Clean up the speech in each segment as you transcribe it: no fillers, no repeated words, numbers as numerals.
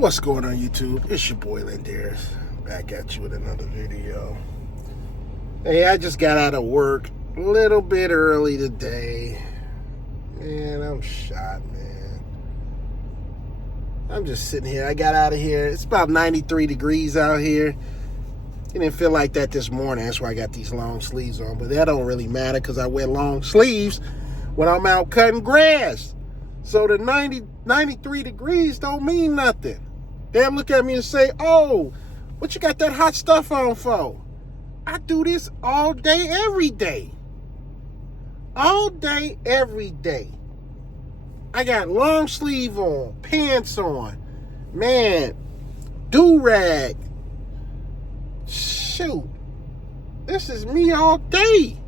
What's going on, YouTube? It's your boy Lendaris, back at you with another video. Hey, I just got out of work a little bit early today. Man, I'm shot, man. I'm just sitting here. I got out of here. It's about 93 degrees out here. It didn't feel like that this morning. That's why I got these long sleeves on. But that don't really matter because I wear long sleeves when I'm out cutting grass. So the 93 degrees don't mean nothing. They'll look at me and say, "Oh, what you got that hot stuff on for?" I do this all day, every day. All day, every day. I got long sleeve on, pants on, man, do-rag. Shoot, this is me all day.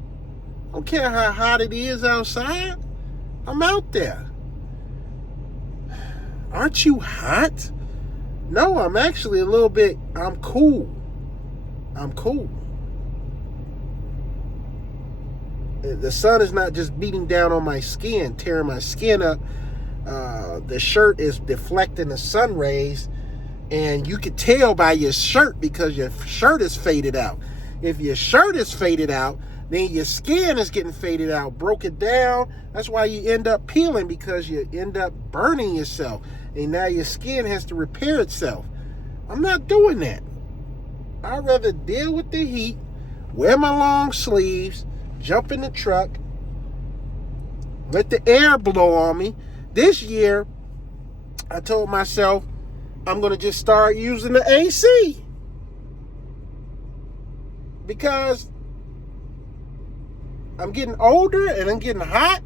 Don't care how hot it is outside. I'm out there. Aren't you hot? No, I'm actually a little bit, I'm cool. I'm cool. The sun is not just beating down on my skin, tearing my skin up. The shirt is deflecting the sun rays, and you can tell by your shirt because your shirt is faded out. If your shirt is faded out, then your skin is getting faded out, broken down. That's why you end up peeling, because you end up burning yourself. And now your skin has to repair itself. I'm not doing that. I'd rather deal with the heat, wear my long sleeves, jump in the truck, let the air blow on me. This year, I told myself I'm going to just start using the AC. Because I'm getting older and I'm getting hot.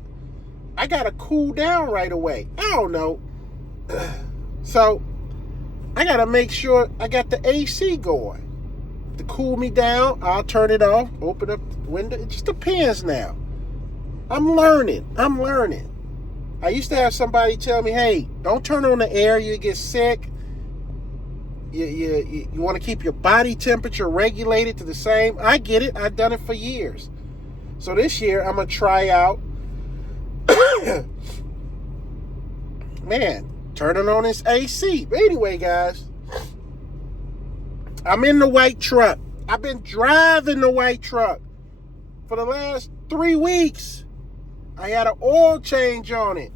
I got to cool down right away. I don't know. So I got to make sure I got the AC going. To cool me down, I'll turn it off, open up the window. It just depends now. I'm learning. I used to have somebody tell me, "Hey, don't turn on the air, you get sick. You want to keep your body temperature regulated to the same." I get it. I've done it for years. So this year, I'm going to try out, man, turning on this AC. But anyway, guys, I'm in the white truck. I've been driving the white truck for the last 3 weeks. I had an oil change on it.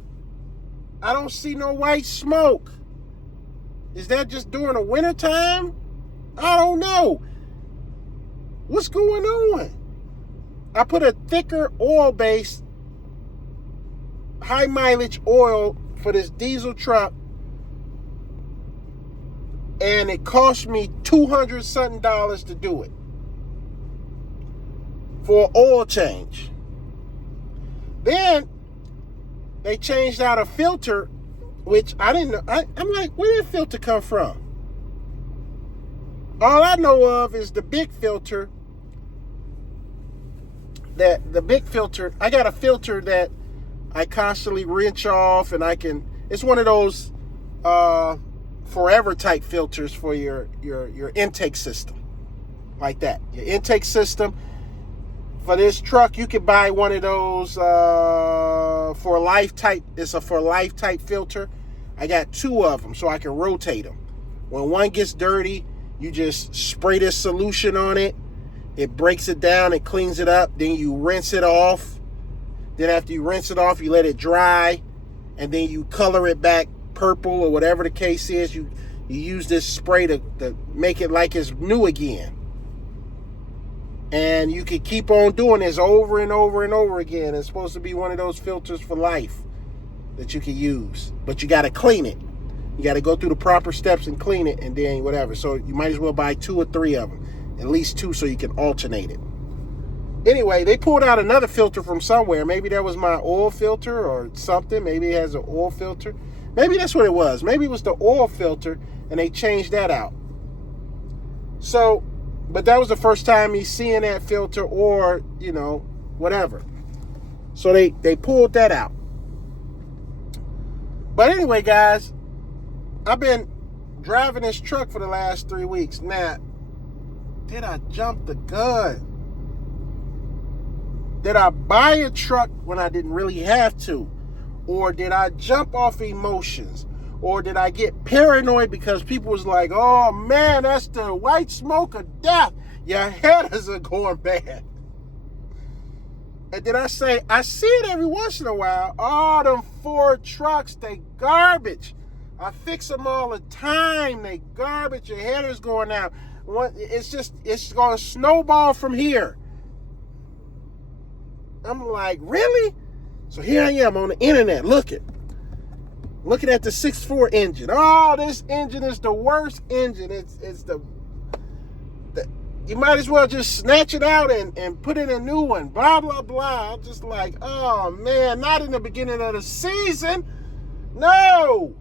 I don't see no white smoke. Is that just during the wintertime? I don't know. What's going on? I put a thicker oil base, high mileage oil for this diesel truck, and it cost me $200 something to do it for an oil change. Then they changed out a filter, which I didn't know. I'm like, where did that filter come from? All I know of is the big filter. I got a filter that I constantly rinse off, and it's one of those forever type filters for your intake system, like that. Your intake system for this truck, you can buy one of those for life type. It's a for life type filter. I got 2 of them so I can rotate them. When one gets dirty, you just spray this solution on it. It breaks it down, it cleans it up, then you rinse it off. Then after you rinse it off, you let it dry, and then you color it back purple or whatever the case is. You use this spray to make it like it's new again. And you can keep on doing this over and over and over again. It's supposed to be one of those filters for life that you can use. But you got to clean it. You got to go through the proper steps and clean it, and then whatever. So you might as well buy 2 or 3 of them. At least 2 so you can alternate it. Anyway, they pulled out another filter from somewhere. Maybe that was my oil filter or something. Maybe it has an oil filter. Maybe that's what it was. Maybe it was the oil filter, and they changed that out. So, but that was the first time me seeing that filter, or, whatever. So they pulled that out. But anyway, guys, I've been driving this truck for the last 3 weeks. Now, did I jump the gun? Did I buy a truck when I didn't really have to? Or did I jump off emotions? Or did I get paranoid because people was like, oh man, that's the white smoke of death. Your headers are going bad. And then I say, I see it every once in a while. Oh, them Ford trucks, they garbage. I fix them all the time. They garbage. Your header's going out. It's going to snowball from here. I'm like, really? So here I am on the internet looking at the 6.4 engine. Oh, this engine is the worst engine. It's the you might as well just snatch it out and put in a new one. Blah, blah, blah. I'm just like, oh, man, not in the beginning of the season. No.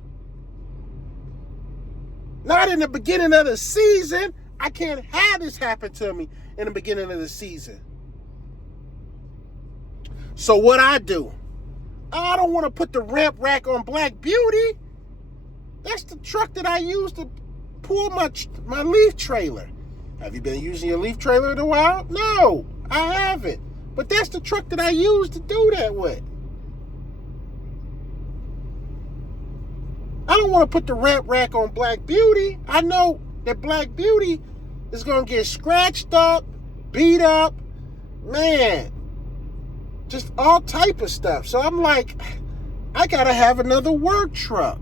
Not in the beginning of the season. I can't have this happen to me in the beginning of the season. So what I do, I don't want to put the ramp rack on Black Beauty. That's the truck that I use to pull my leaf trailer. Have you been using your leaf trailer in a while? No, I haven't. But that's the truck that I use to do that with. I don't want to put the ramp rack on Black Beauty. I know that Black Beauty is going to get scratched up, beat up, man, just all type of stuff. So I'm like, I got to have another work truck.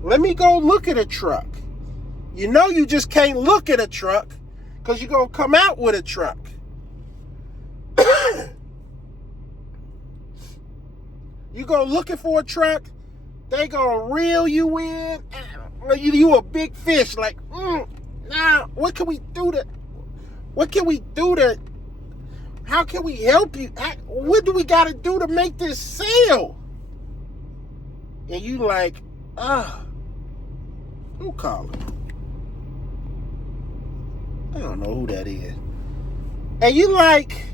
Let me go look at a truck. You know you just can't look at a truck because you're going to come out with a truck. You go looking for a truck, they going to reel you in. You a big fish. Like, nah, what can we do to... How can we help you? What do we got to do to make this sale? And you like, who calling? I don't know who that is. And you like,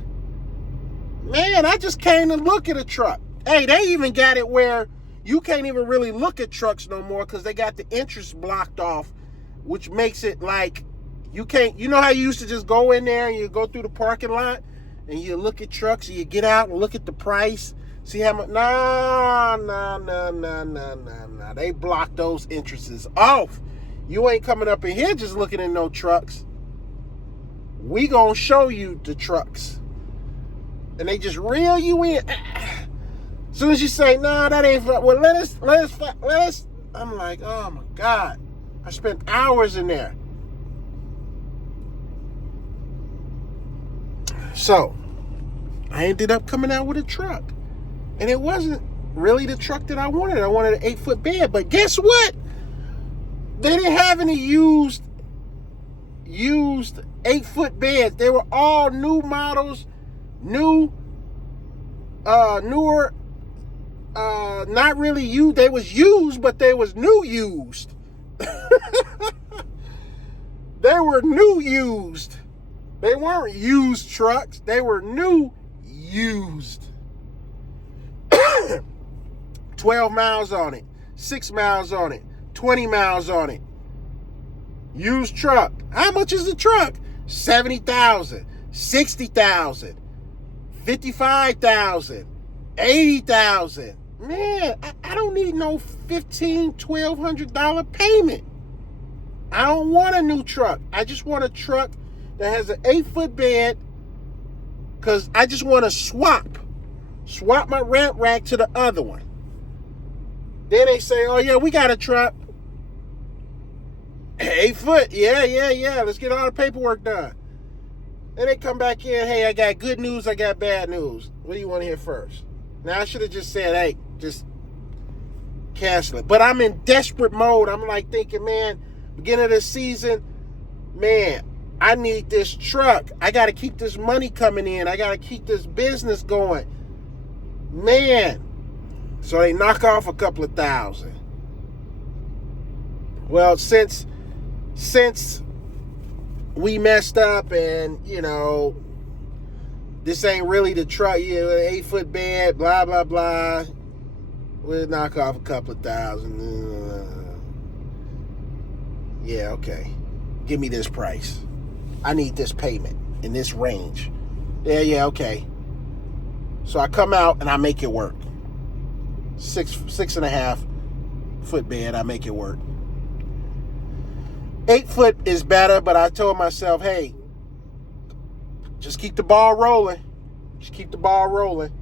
man, I just came to look at a truck. Hey, they even got it where you can't even really look at trucks no more because they got the entrance blocked off, which makes it like you can't, you know how you used to just go in there and you go through the parking lot and you look at trucks and you get out and look at the price, see how much, nah. They block those entrances off. You ain't coming up in here just looking at no trucks. We gonna show you the trucks. And they just reel you in. As soon as you say, nah, that ain't fun. Well, let us. I'm like, oh my God. I spent hours in there. So, I ended up coming out with a truck. And it wasn't really the truck that I wanted. I wanted an 8-foot bed. But guess what? They didn't have any used 8-foot beds. They were all new models, newer, not really used. They was used, but they was new used. They were new used. They weren't used trucks. They were new used. 12 miles on it, 6 miles on it, 20 miles on it. Used truck. How much is the truck? $70,000, $60,000, $55,000, $80,000. Man, I don't need no $1,500, $1,200 payment. I don't want a new truck. I just want a truck that has an 8-foot bed because I just want to swap my ramp rack to the other one. Then they say, oh yeah, we got a truck. 8 foot, yeah. Let's get all the paperwork done. Then they come back in, hey, I got good news, I got bad news. What do you want to hear first? Now, I should have just said, hey, just cancel it. But I'm in desperate mode. I'm like thinking, man, beginning of the season, man, I need this truck. I got to keep this money coming in. I got to keep this business going. Man. So they knock off a couple of thousand. Well, since we messed up and, you know, this ain't really the truck, 8-foot bed, blah, blah, blah, we'll knock off a couple of thousand. Yeah, okay. Give me this price. I need this payment in this range. Yeah, okay. So I come out and I make it work. 6.5, foot bed, I make it work. 8 foot is better, but I told myself, hey, just keep the ball rolling. Just keep the ball rolling.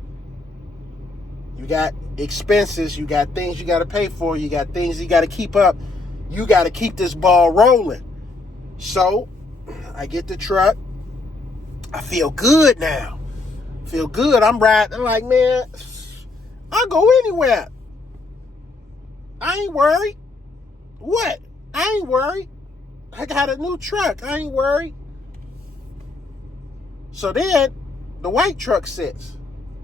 You got expenses. You got things you got to pay for. You got things you got to keep up. You got to keep this ball rolling. So I get the truck. I feel good now. Feel good. I'm riding. I'm like, man, I'll go anywhere. I ain't worried. What? I ain't worried. I got a new truck. I ain't worried. So then the white truck sits.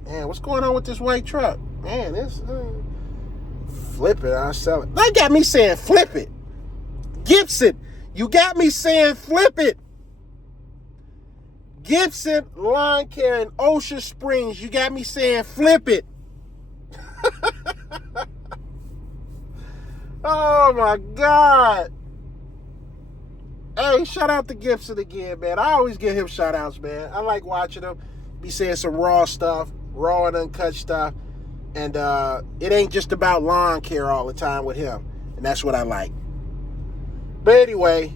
Man, what's going on with this white truck? Man, this flip it, I'll sell it. That got me saying flip it. Gibson, you got me saying flip it. Gibson Lawn Care in Ocean Springs, you got me saying flip it. Oh my God. Hey, shout out to Gibson again, man. I always give him shout outs, man. I like watching him be saying some raw stuff, raw and uncut stuff. And it ain't just about lawn care all the time with him. And that's what I like. But anyway,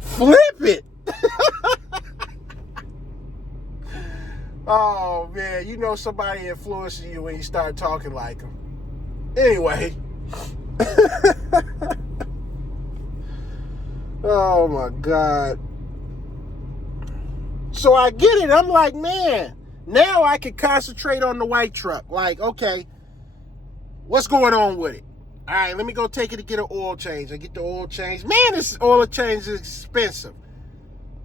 flip it. Oh, man. You know somebody influences you when you start talking like them. Anyway. Oh, my God. So I get it. I'm like, man, now I can concentrate on the white truck. Like, okay, what's going on with it? All right, let me go take it to get an oil change. I get the oil change. Man, this oil change is expensive.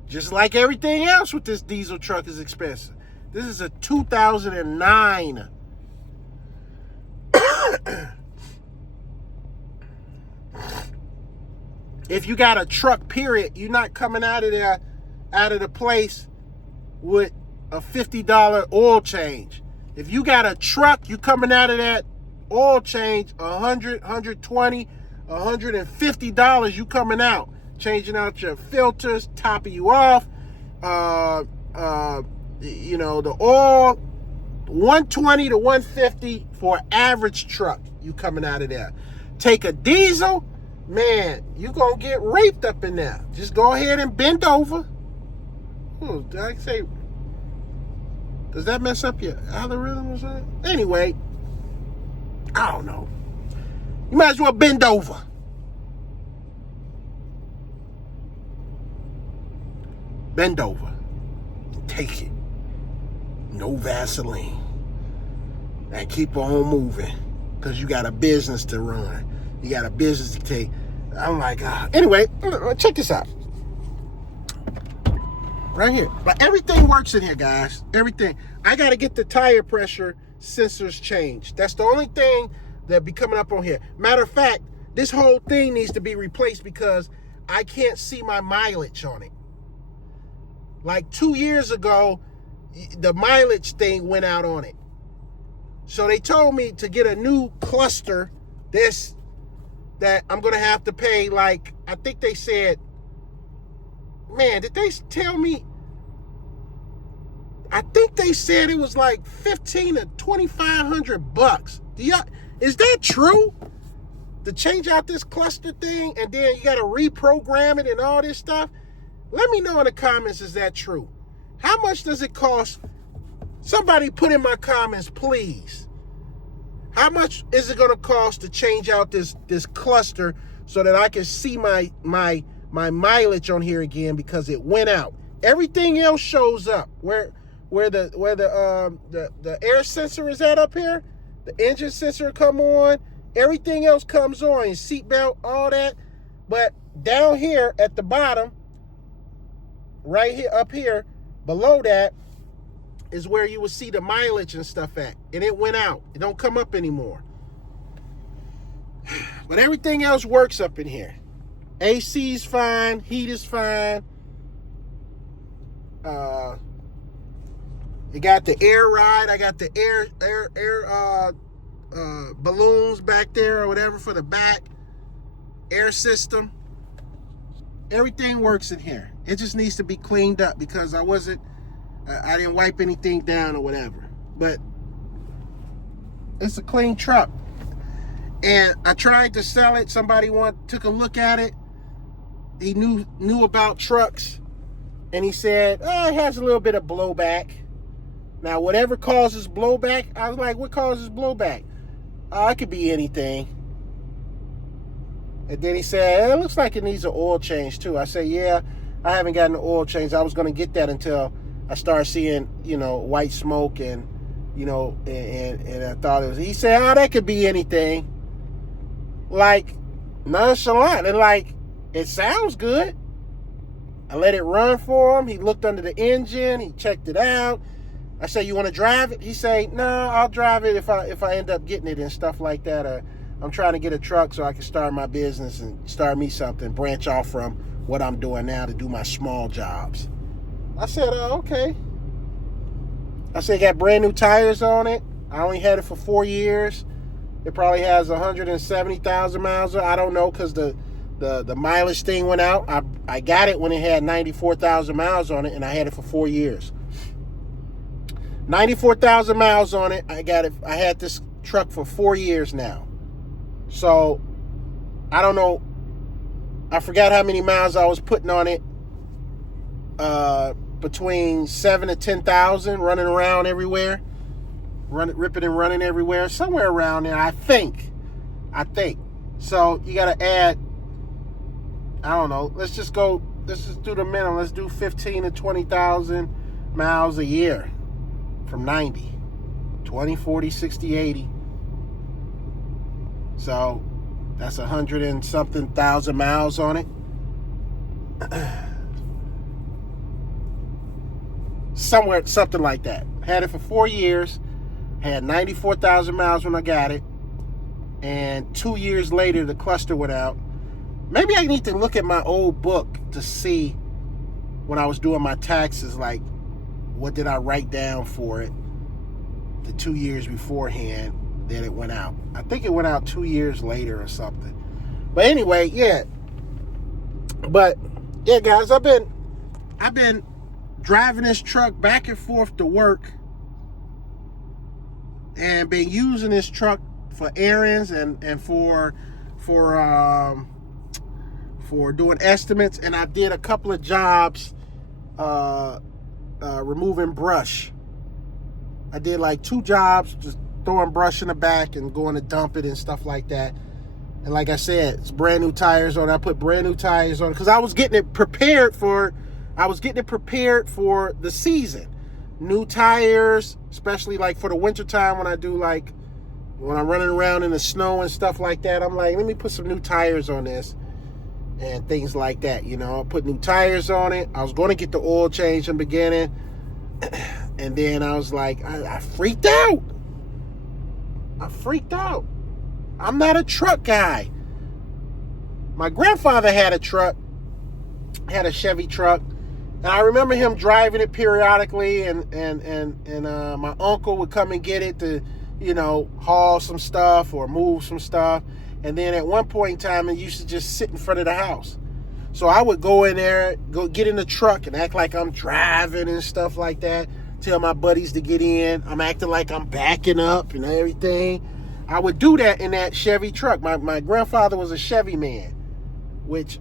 Just like everything else with this diesel truck is expensive. This is a 2009. If you got a truck, period, you're not coming out of the place with a $50 oil change. If you got a truck, you coming out of that oil change $100, $120, $150, you coming out. Changing out your filters, topping you off. You know, the oil, $120 to $150 for an average truck, you coming out of there. Take a diesel, man, you gonna get raped up in there. Just go ahead and bend over. Did I say, does that mess up your algorithm or something? Anyway, I don't know. You might as well bend over. Bend over and take it. No Vaseline. And keep on moving. Because you got a business to run. You got a business to take. I'm like, anyway, check this out. Right here. But everything works in here, guys. Everything. I got to get the tire pressure sensors changed. That's the only thing that be coming up on here. Matter of fact, this whole thing needs to be replaced because I can't see my mileage on it. Like 2 years ago, the mileage thing went out on it. So they told me to get a new cluster, that I'm going to have to pay, like, I think they said, man, did they tell me? I think they said it was like $1,500 to $2,500. Is that true? To change out this cluster thing and then you got to reprogram it and all this stuff? Let me know in the comments, is that true? How much does it cost? Somebody put in my comments, please. How much is it going to cost to change out this cluster so that I can see my mileage on here again because it went out? Everything else shows up. Where the air sensor is at up here, the engine sensor come on, everything else comes on, seatbelt, all that. But down here at the bottom, right here, up here, below that, is where you will see the mileage and stuff at. And it went out. It don't come up anymore. But everything else works up in here. AC's fine. Heat is fine. You got the air ride. I got the air balloons back there or whatever for the back. Air system. Everything works in here. It just needs to be cleaned up because I didn't wipe anything down or whatever. But it's a clean truck. And I tried to sell it. Somebody took a look at it. He knew about trucks. And he said, oh, it has a little bit of blowback. Now, whatever causes blowback, I was like, what causes blowback? It could be anything. And then he said, it looks like it needs an oil change too. I said, yeah, I haven't gotten an oil change. I was going to get that until I started seeing, white smoke and I thought it was, he said, oh, that could be anything. Like, nonchalant. And like, it sounds good. I let it run for him. He looked under the engine. He checked it out. I said, you want to drive it? He said, no, I'll drive it if I end up getting it and stuff like that. Or I'm trying to get a truck so I can start my business and start me something, branch off from what I'm doing now to do my small jobs. I said, oh, okay. I said, got brand new tires on it. I only had it for 4 years. It probably has 170,000 miles. I don't know, because the mileage thing went out. I got it when it had 94,000 miles on it, and I had it for 4 years. 94,000 miles on it. I got it. I had this truck for 4 years now. So, I don't know. I forgot how many miles I was putting on it. Between 7 to 10,000, running around everywhere. Ripping and running everywhere. Somewhere around there, I think. So, you got to add, I don't know. Let's just do the minimum. Let's do 15 to 20,000 miles a year from 90. 20, 40, 60, 80. So, that's 100 and something thousand miles on it. Somewhere, something like that. Had it for 4 years. Had 94,000 miles when I got it. And 2 years later, the cluster went out. Maybe I need to look at my old book to see when I was doing my taxes, like, what did I write down for it the 2 years beforehand that it went out. I think it went out 2 years later or something. But anyway, yeah. But, yeah, guys, I've been driving this truck back and forth to work and been using this truck for errands and for doing estimates. And I did a couple of jobs removing brush. I did like 2 jobs, just throwing brush in the back and going to dump it and stuff like that. And like I said, it's brand new tires on it. I put brand new tires on it because I was getting it prepared for the season. New tires, especially like for the winter time when I'm running around in the snow and stuff like that. I'm like, let me put some new tires on this and things like that. I put new tires on it. I was going to get the oil change in the beginning. And then I was like, I freaked out. I'm not a truck guy. My grandfather had a truck, had a Chevy truck. And I remember him driving it periodically, and my uncle would come and get it to, haul some stuff or move some stuff. And then at one point in time, it used to just sit in front of the house. So I would go in there, go get in the truck and act like I'm driving and stuff like that. Tell my buddies to get in. I'm acting like I'm backing up and everything. I would do that in that Chevy truck. My grandfather was a Chevy man, which,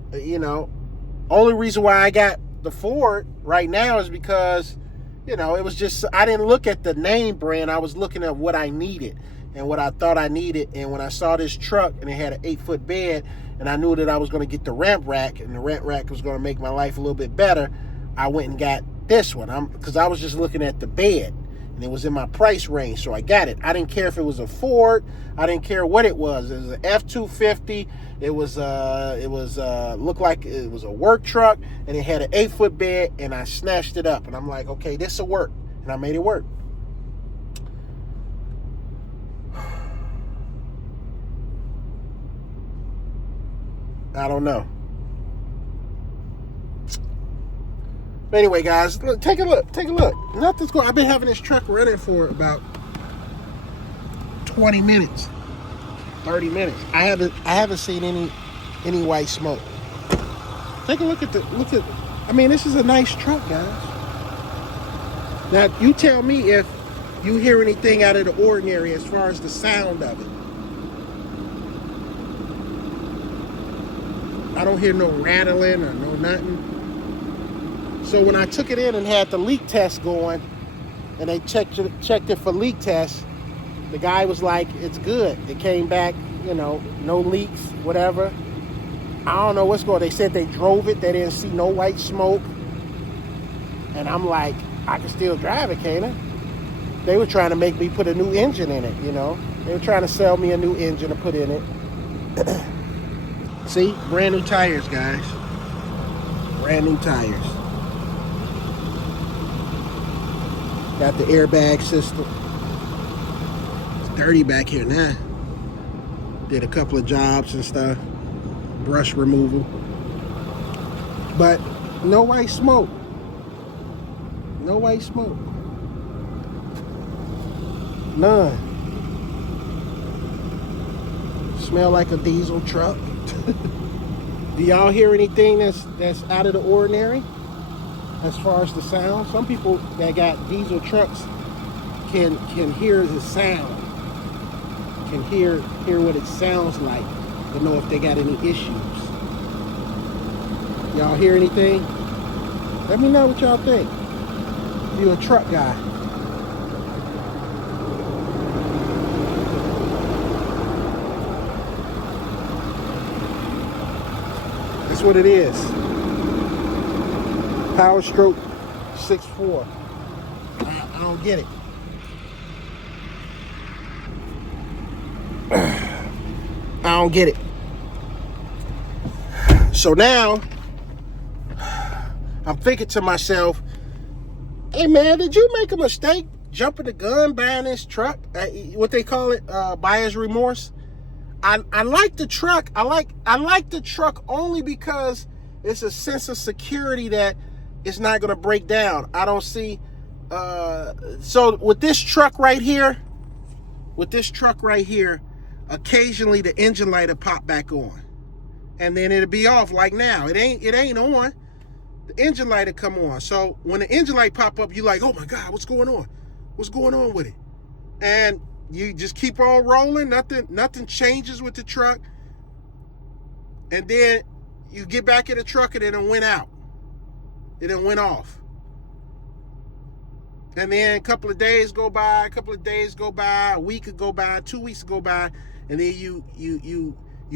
only reason why I got the Ford right now is because, it was just, I didn't look at the name brand. I was looking at what I needed and what I thought I needed. And when I saw this truck and it had an 8-foot bed and I knew that I was going to get the ramp rack and the ramp rack was going to make my life a little bit better, I went and got this one. Because I was just looking at the bed and it was in my price range. So I got it. I didn't care if it was a Ford. I didn't care what it was. It was an F-250. It was looked like it was a work truck, and it had an 8-foot bed, and I snatched it up, and I'm like, okay, this will work, and I made it work. I don't know. But anyway, guys, take a look. Nothing's going. I've been having this truck running for about 20 minutes. 30 minutes. I haven't seen any white smoke. Take a look at this is a nice truck, guys. Now you tell me if you hear anything out of the ordinary as far as the sound of it. I don't hear no rattling or no nothing. So when I took it in and had the leak test going, and they checked it for leak test, the guy was like, it's good. It came back, no leaks, whatever. I don't know what's going on. They said they drove it. They didn't see no white smoke. And I'm like, I can still drive it, can't I? They were trying to make me put a new engine in it, They were trying to sell me a new engine to put in it. See? Brand new tires, guys. Brand new tires. Got the airbag system. It's dirty back here now. Did a couple of jobs and stuff. Brush removal. But no white smoke. No white smoke. None. Smell like a diesel truck. Do y'all hear anything that's out of the ordinary as far as the sound? Some people that got diesel trucks can hear the sound, can hear what it sounds like to know if they got any issues. Y'all hear anything? Let me know what y'all think. If you're a truck guy. That's what it is. Power Stroke 6.4. I don't get it. I don't get it. So now, I'm thinking to myself, hey man, did you make a mistake jumping the gun buying this truck? What they call it, buyer's remorse. I like the truck. I like the truck only because it's a sense of security that it's not going to break down. I don't see. So with this truck right here, occasionally the engine light will pop back on, and then it'll be off like now. It ain't on. The engine light will come on. So when the engine light pop up, you're like, oh my God, what's going on? What's going on with it? And you just keep on rolling. Nothing changes with the truck. And then you get back in the truck and it went out. It went off. And then a couple of days go by, a week could go by, 2 weeks go by, and then you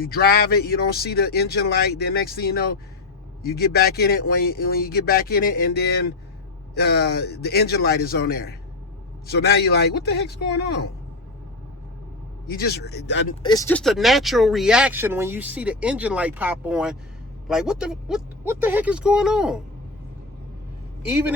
drive it, you don't see the engine light. Then next thing you know, you get back in it when you get back in it, and then the engine light is on there. So now you're like, what the heck's going on? It's just a natural reaction when you see the engine light pop on. Like, what the heck is going on? Even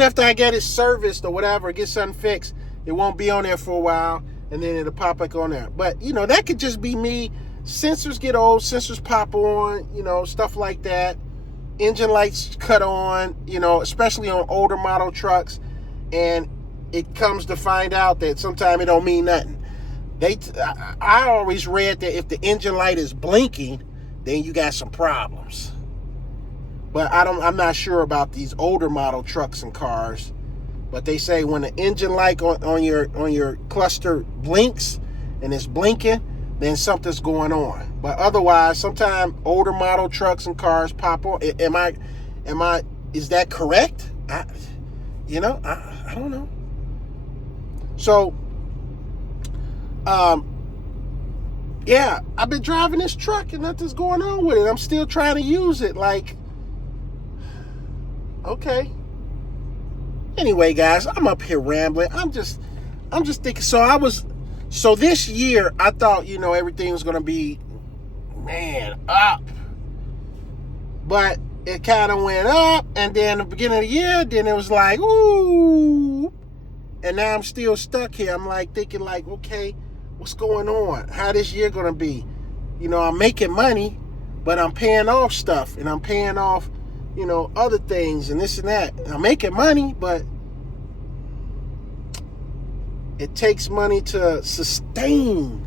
after I get it serviced or whatever, get something fixed, it won't be on there for a while, and then it'll pop back on there. But, that could just be me. Sensors get old, sensors pop on, stuff like that. Engine lights cut on, especially on older model trucks. And it comes to find out that sometimes it don't mean nothing. I always read that if the engine light is blinking, then you got some problems. But I'm not sure about these older model trucks and cars. But they say when the engine light on your cluster blinks and it's blinking, then something's going on. But otherwise, sometimes older model trucks and cars pop on. Is that correct? I don't know. So, yeah, I've been driving this truck and nothing's going on with it. I'm still trying to use it. Like, okay. Anyway, guys, I'm up here rambling. I'm just thinking. So this year, I thought, everything was going to be, up. But it kind of went up, and then the beginning of the year, then it was like, ooh. And now I'm still stuck here. I'm like thinking like, okay, what's going on? How this year going to be? I'm making money, but I'm paying off stuff, and I'm paying off, other things and this and that. I'm making money, but it takes money to sustain.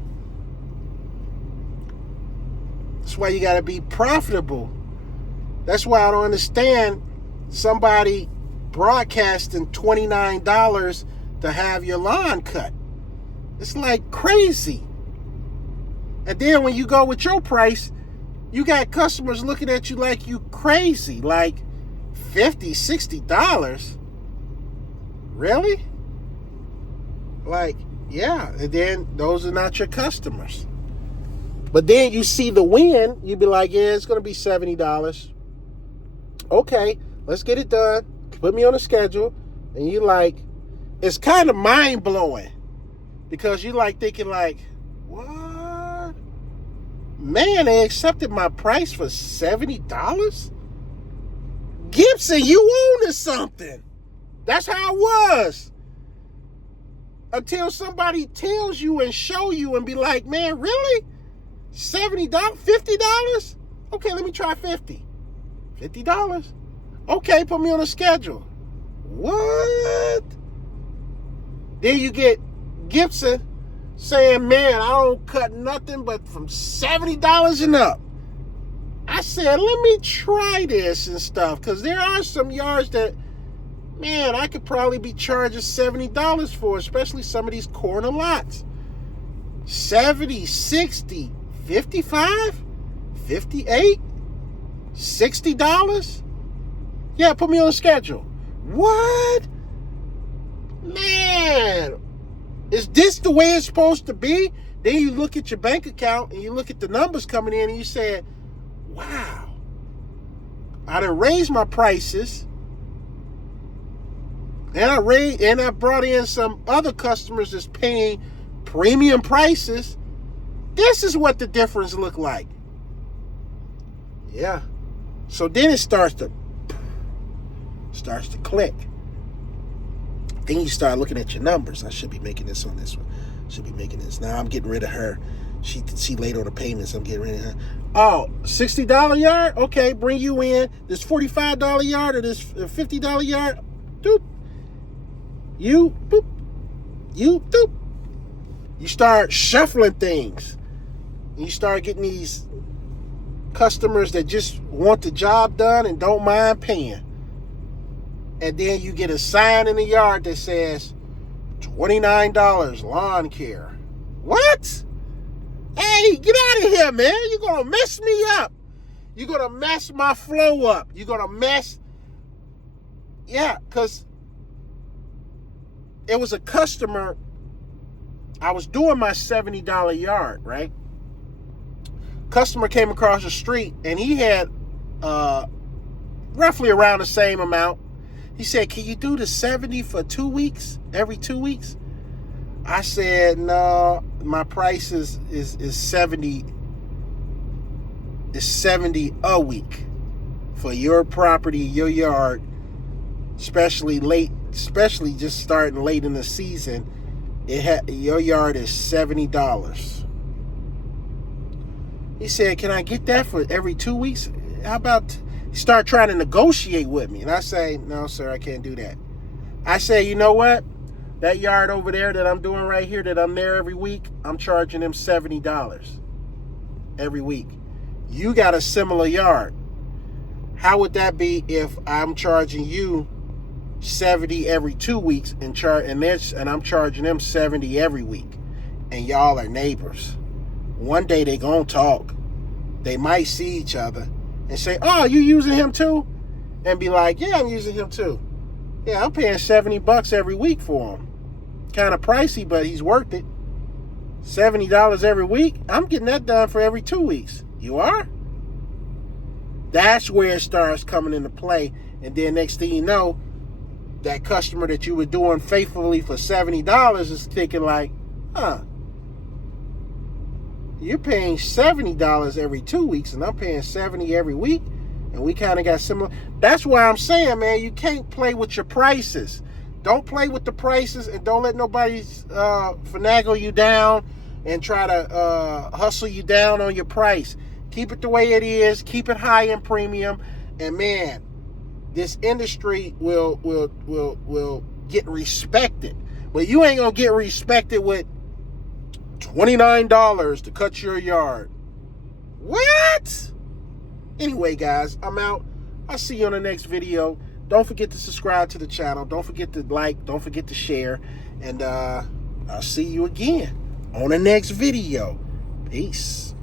That's why you got to be profitable. That's why I don't understand somebody broadcasting $29 to have your lawn cut. It's like crazy. And then when you go with your price, you got customers looking at you like you crazy, like $50, $60. Really? Like, yeah. And then those are not your customers. But then you see the win, you be like, yeah, it's going to be $70. Okay, let's get it done. Put me on a schedule. And you like, it's kind of mind-blowing. Because you like thinking like, what? Man, they accepted my price for $70? Gibson, you own something. That's how it was. Until somebody tells you and show you and be like, man, really? $70? $50? Okay, let me try 50. $50? Okay, put me on a schedule. What? Then you get Gibson saying, man, I don't cut nothing but from $70 and up. I said, let me try this and stuff, because there are some yards that, man, I could probably be charging $70 for, especially some of these corner lots. 70, 60, 55, 58, $60? Yeah, put me on a schedule. What? Man, is this the way it's supposed to be? Then you look at your bank account and you look at the numbers coming in and you say, wow, I done raised my prices, and I brought in some other customers that's paying premium prices. This is what the difference look like. Yeah. So then it starts to click. Then you start looking at your numbers. I should be making this on this one. Should be making this. Now I'm getting rid of her. She late on the payments. I'm getting rid of her. Oh, $60 yard? Okay, bring you in. This $45 yard or this $50 yard? Doop. You, boop. You, doop. You start shuffling things. And you start getting these customers that just want the job done and don't mind paying. And then you get a sign in the yard that says $29 lawn care. What? Hey, get out of here, man. You're going to mess me up. You're going to mess my flow up. You're going to mess. Yeah, because it was a customer. I was doing my $70 yard, right? Customer came across the street and he had roughly around the same amount. He said, can you do the 70 for 2 weeks? Every 2 weeks? I said, no, my price is 70. It's 70 a week for your property, your yard, especially just starting late in the season. Your yard is $70. He said, can I get that for every 2 weeks? How about start trying to negotiate with me? And I say, no, sir, I can't do that. I say, you know what? That yard over there that I'm doing right here, that I'm there every week, I'm charging them $70 every week. You got a similar yard. How would that be if I'm charging you 70 every 2 weeks and I'm charging them 70 every week, and y'all are neighbors? One day they gonna talk. They might see each other and say, oh, you using him too? And be like, yeah, I'm using him too. Yeah, I'm paying $70 every week for him. Kind of pricey, but he's worth it. $70 every week? I'm getting that done for every 2 weeks. You are? That's where it starts coming into play. And then next thing you know, that customer that you were doing faithfully for $70 is thinking like, huh, you're paying $70 every 2 weeks and I'm paying $70 every week, and we kind of got similar. That's why I'm saying, man, you can't play with your prices. Don't play with the prices, and don't let nobody finagle you down and try to hustle you down on your price. Keep it the way it is. Keep it high in premium, and man, this industry will get respected. But you ain't gonna get respected with $29 to cut your yard. What? Anyway, guys, I'm out. I'll see you on the next video. Don't forget to subscribe to the channel. Don't forget to like. Don't forget to share. And I'll see you again on the next video. Peace.